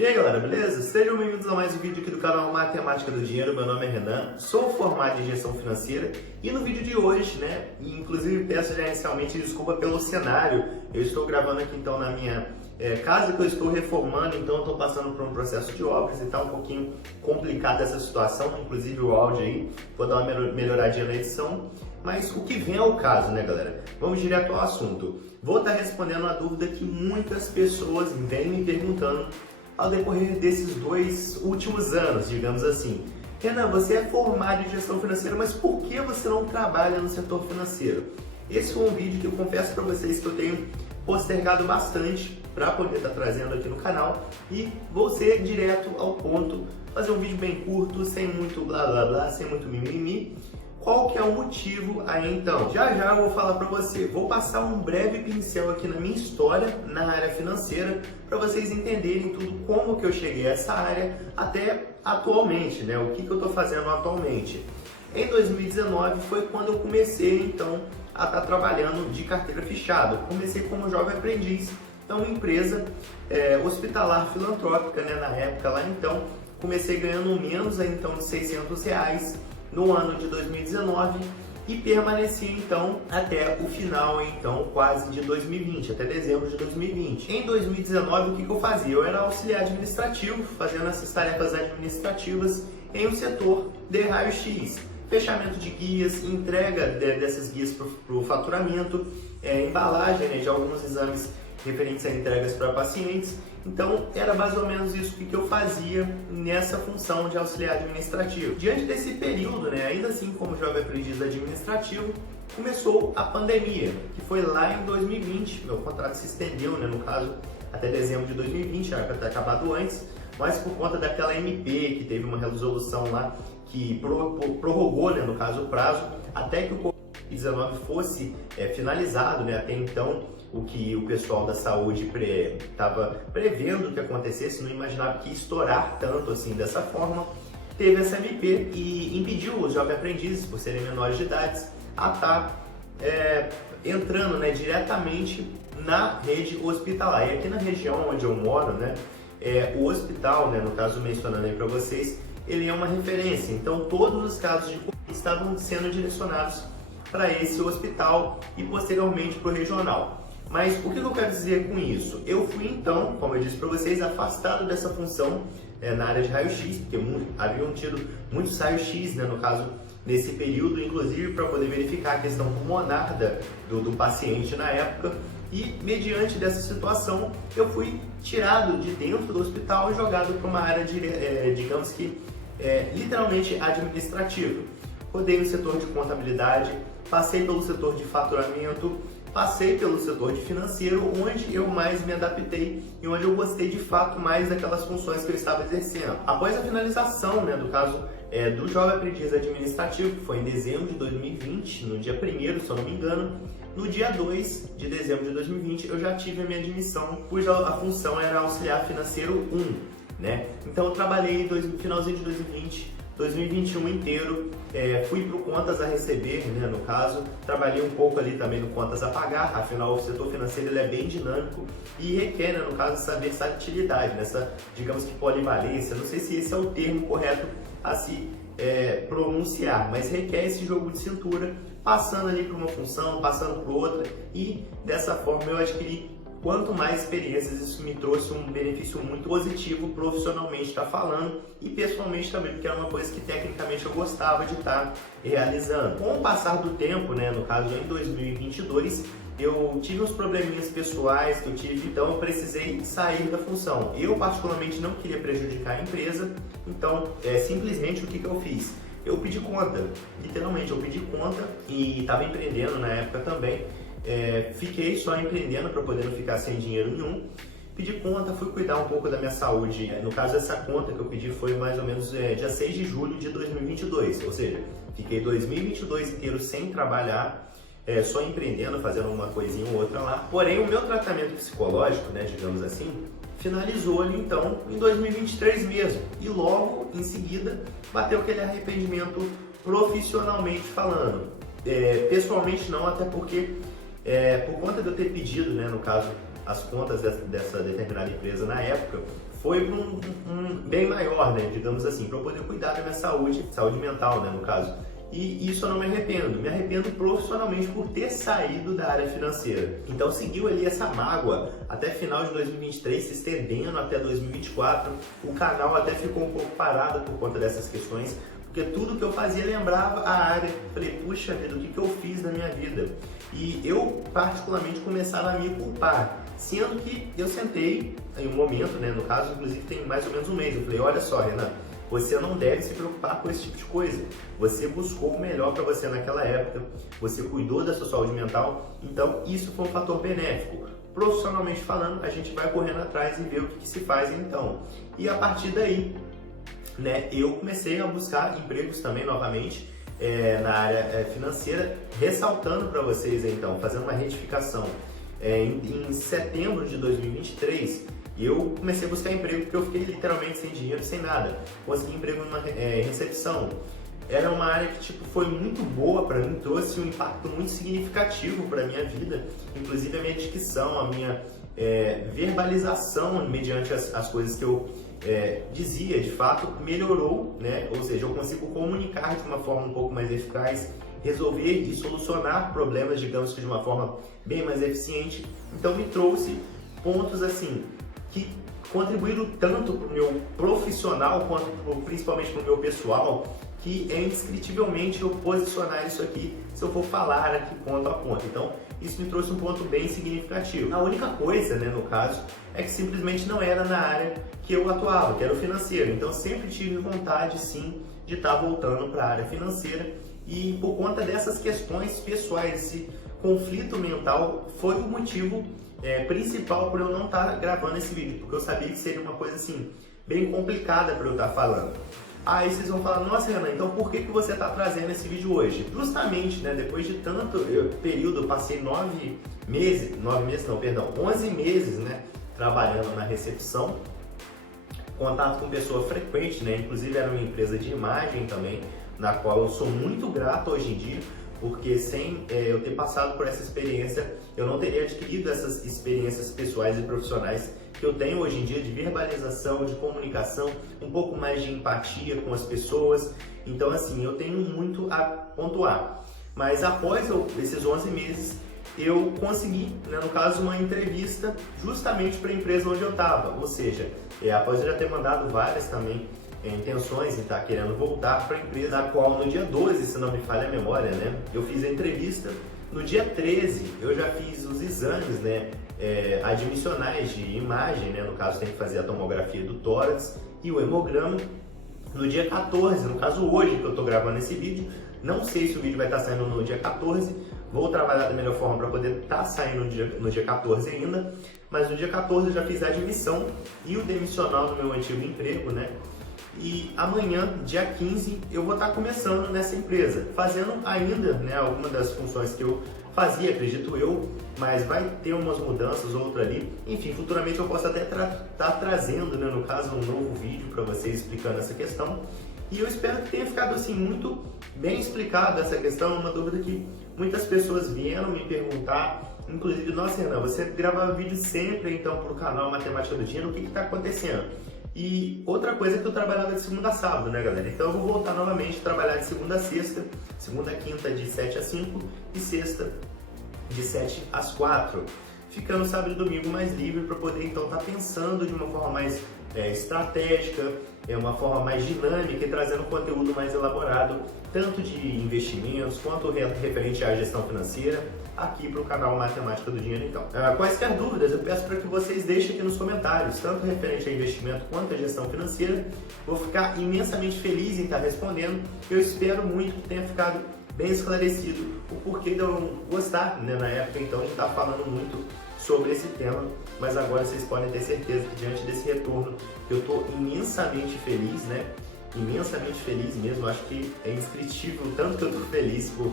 E aí galera, beleza? Sejam bem-vindos a mais um vídeo aqui do canal Matemática do Dinheiro. Meu nome é Renan, sou formado em gestão financeira e no vídeo de hoje, inclusive peço já inicialmente desculpa pelo cenário. Eu estou gravando aqui então na minha casa que eu estou reformando, então eu estou passando por um processo de obras e está um pouquinho complicada essa situação, inclusive o áudio aí, vou dar uma melhoradinha na edição. Mas o que vem ao caso, né galera? Vamos direto ao assunto. Vou estar respondendo a dúvida que muitas pessoas vêm me perguntando ao decorrer desses 2 últimos anos, digamos assim. Renan, você é formado em gestão financeira, mas por que você não trabalha no setor financeiro? Esse foi um vídeo que eu confesso para vocês que eu tenho postergado bastante para poder estar trazendo aqui no canal e vou ser direto ao ponto, fazer um vídeo bem curto, sem muito blá blá blá, sem muito mimimi. Qual que é o motivo aí então? Já eu vou falar para você. Vou passar um breve pincel aqui na minha história na área financeira para vocês entenderem tudo como que eu cheguei a essa área até atualmente, né? O que eu estou fazendo atualmente. Em 2019 foi quando eu comecei então a estar trabalhando de carteira fechada. Comecei como jovem aprendiz, então uma empresa hospitalar filantrópica, né? Na época lá então comecei ganhando menos aí, então de R$600 no ano de 2019 e permaneci então até o final então quase de 2020, até dezembro de 2020. Em 2019 o que eu fazia? Eu era auxiliar administrativo, fazendo essas tarefas administrativas em um setor de raio-x, fechamento de guias, entrega dessas guias para o faturamento, embalagem de alguns exames referentes a entregas para pacientes. Então era mais ou menos isso que eu fazia nessa função de auxiliar administrativo. Diante desse período, ainda assim como jovem aprendiz administrativo, começou a pandemia, que foi lá em 2020. Meu contrato se estendeu, no caso, até dezembro de 2020, era para ter acabado antes, mas por conta daquela MP que teve uma resolução lá que prorrogou, no caso, o prazo, até que o Covid-19 fosse finalizado, até então o que o pessoal da saúde estava prevendo que acontecesse, não imaginava que ia estourar tanto assim dessa forma. Teve essa MP e impediu os jovens aprendizes, por serem menores de idade, a estar entrando diretamente na rede hospitalar. E aqui na região onde eu moro, o hospital, no caso mencionando aí para vocês, ele é uma referência. Então todos os casos de Covid estavam sendo direcionados para esse hospital e posteriormente para o regional. Mas o que eu quero dizer com isso? Eu fui então, como eu disse para vocês, afastado dessa função na área de raio-x, porque haviam tido muitos raio-x, no caso, nesse período, inclusive para poder verificar a questão pulmonar do paciente na época. E mediante dessa situação, eu fui tirado de dentro do hospital e jogado para uma área, digamos que, literalmente administrativa. Rodei no setor de contabilidade, passei pelo setor de faturamento, passei pelo setor de financeiro, onde eu mais me adaptei e onde eu gostei de fato mais daquelas funções que eu estava exercendo. Após a finalização, do caso do jovem aprendiz administrativo, que foi em dezembro de 2020, no dia 1º, se eu não me engano, no dia 2 de dezembro de 2020 eu já tive a minha admissão, cuja a função era auxiliar financeiro 1, Então eu trabalhei no finalzinho de 2020, 2021 inteiro, fui para o contas a receber, no caso, trabalhei um pouco ali também no contas a pagar, afinal o setor financeiro ele é bem dinâmico e requer, no caso, essa versatilidade, nessa, digamos que polivalência, não sei se esse é o termo correto a se pronunciar, mas requer esse jogo de cintura, passando ali por uma função, passando por outra e dessa forma eu adquiri quanto mais experiências, isso me trouxe um benefício muito positivo profissionalmente falando e pessoalmente também, porque era uma coisa que tecnicamente eu gostava de estar realizando. Com o passar do tempo, no caso em 2022, eu tive uns probleminhas pessoais que eu tive, então eu precisei sair da função. Eu particularmente não queria prejudicar a empresa, então simplesmente o que eu fiz? Eu pedi conta, literalmente eu pedi conta e estava empreendendo na época também. Fiquei só empreendendo para poder não ficar sem dinheiro nenhum. Pedi conta, fui cuidar um pouco da minha saúde. No caso, essa conta que eu pedi foi mais ou menos dia 6 de julho de 2022, ou seja, fiquei 2022 inteiro sem trabalhar, só empreendendo, fazendo uma coisinha ou outra lá. Porém, o meu tratamento psicológico, digamos assim, finalizou ali então em 2023 mesmo. E logo em seguida bateu aquele arrependimento profissionalmente falando. Pessoalmente não, até porque por conta de eu ter pedido, no caso, as contas dessa determinada empresa na época, foi para um bem maior, né, digamos assim, para eu poder cuidar da minha saúde mental, né, no caso. E isso eu não me arrependo profissionalmente por ter saído da área financeira. Então seguiu ali essa mágoa até final de 2023, se estendendo até 2024. O canal até ficou um pouco parado por conta dessas questões, porque tudo que eu fazia lembrava a área. Falei, puxa vida, o que eu fiz na minha vida? E eu particularmente começava a me culpar, sendo que eu sentei em um momento, né, no caso, inclusive tem mais ou menos um mês, eu falei, olha só, Renan, você não deve se preocupar com esse tipo de coisa. Você buscou o melhor para você naquela época, você cuidou da sua saúde mental, então isso foi um fator benéfico. Profissionalmente falando, a gente vai correndo atrás e ver o que se faz então. E a partir daí, né, eu comecei a buscar empregos também novamente na área financeira, ressaltando para vocês então, fazendo uma retificação. Em setembro de 2023, eu comecei a buscar emprego porque eu fiquei literalmente sem dinheiro, sem nada. Consegui emprego numa recepção. Era uma área que foi muito boa para mim, trouxe um impacto muito significativo para a minha vida, inclusive a minha dicção, a minha verbalização mediante as coisas que eu dizia, de fato, melhorou, né? Ou seja, eu consigo comunicar de uma forma um pouco mais eficaz, resolver e solucionar problemas, digamos que de uma forma bem mais eficiente. Então me trouxe pontos assim que contribuíram tanto para o meu profissional quanto principalmente para o meu pessoal, que é indescritivelmente eu posicionar isso aqui se eu for falar aqui ponto a ponto. Então isso me trouxe um ponto bem significativo. A única coisa, né, no caso, é que simplesmente não era na área que eu atuava, que era o financeiro. Então sempre tive vontade sim de estar voltando para a área financeira, e por conta dessas questões pessoais, esse conflito mental foi o motivo principal para eu não estar gravando esse vídeo, porque eu sabia que seria uma coisa assim bem complicada para eu estar falando. Aí vocês vão falar, nossa Renan, então por que você está trazendo esse vídeo hoje? Justamente, né, depois de tanto período, eu passei 11 meses, né, trabalhando na recepção, contato com pessoa frequente, né, inclusive era uma empresa de imagem também, na qual eu sou muito grato hoje em dia, porque sem eu ter passado por essa experiência, eu não teria adquirido essas experiências pessoais e profissionais que eu tenho hoje em dia de verbalização, de comunicação, um pouco mais de empatia com as pessoas. Então assim, eu tenho muito a pontuar. Mas após esses 11 meses, eu consegui, né, no caso, uma entrevista justamente para a empresa onde eu estava. Ou seja, após eu já ter mandado várias também intenções em estar querendo voltar para a empresa, na qual no dia 12, se não me falha a memória, né, eu fiz a entrevista. No dia 13 eu já fiz os exames, né, admissionais de imagem, né, no caso tem que fazer a tomografia do tórax e o hemograma. No dia 14, no caso hoje que eu estou gravando esse vídeo, não sei se o vídeo vai estar saindo no dia 14, vou trabalhar da melhor forma para poder estar saindo no dia 14 ainda, mas no dia 14 eu já fiz a admissão e o demissional do meu antigo emprego, né? E amanhã, dia 15, eu vou estar começando nessa empresa, fazendo ainda, né, algumas das funções que eu fazia, acredito eu, mas vai ter umas mudanças, outra ali. Enfim, futuramente eu posso até estar trazendo, né, no caso, um novo vídeo para vocês explicando essa questão. E eu espero que tenha ficado assim muito bem explicado essa questão, uma dúvida que muitas pessoas vieram me perguntar, inclusive, nossa Renan, você grava vídeo sempre então para o canal Matemática do Dinheiro, o que está acontecendo? E outra coisa é que eu trabalhava de segunda a sábado, né, galera? Então eu vou voltar novamente a trabalhar de segunda a sexta, segunda a quinta de 7 às 5 e sexta de 7 às 4. Ficando sábado e domingo mais livre para poder então estar pensando de uma forma mais estratégica, uma forma mais dinâmica e trazendo conteúdo mais elaborado, tanto de investimentos quanto referente à gestão financeira, aqui para o canal Matemática do Dinheiro então. Quaisquer dúvidas eu peço para que vocês deixem aqui nos comentários, tanto referente a investimento quanto a gestão financeira. Vou ficar imensamente feliz em estar respondendo. Eu espero muito que tenha ficado bem esclarecido o porquê de eu não gostar, né, na época então de estar falando muito sobre esse tema, mas agora vocês podem ter certeza que diante desse retorno eu estou imensamente feliz, né? Imensamente feliz mesmo, acho que é indescritível o tanto que eu estou feliz por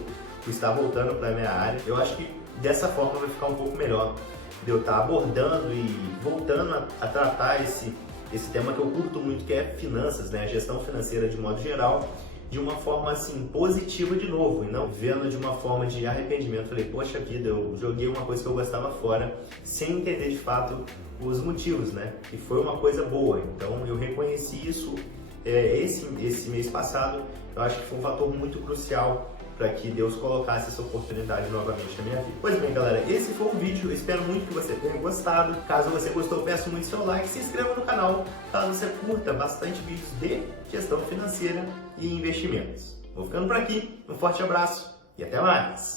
estar voltando para a minha área. Eu acho que dessa forma vai ficar um pouco melhor de eu estar abordando e voltando a tratar esse tema que eu curto muito, que é finanças, né? A gestão financeira de modo geral. de uma forma assim positiva de novo e não vendo de uma forma de arrependimento. Falei, poxa vida, eu joguei uma coisa que eu gostava fora sem entender de fato os motivos, né? E foi uma coisa boa. Então eu reconheci isso esse mês passado. Eu acho que foi um fator muito crucial para que Deus colocasse essa oportunidade novamente na minha vida. Pois bem, galera, esse foi o vídeo. Eu espero muito que você tenha gostado. Caso você gostou, peço muito seu like, se inscreva no canal, caso você curta bastante vídeos de gestão financeira e investimentos. Vou ficando por aqui, um forte abraço e até mais!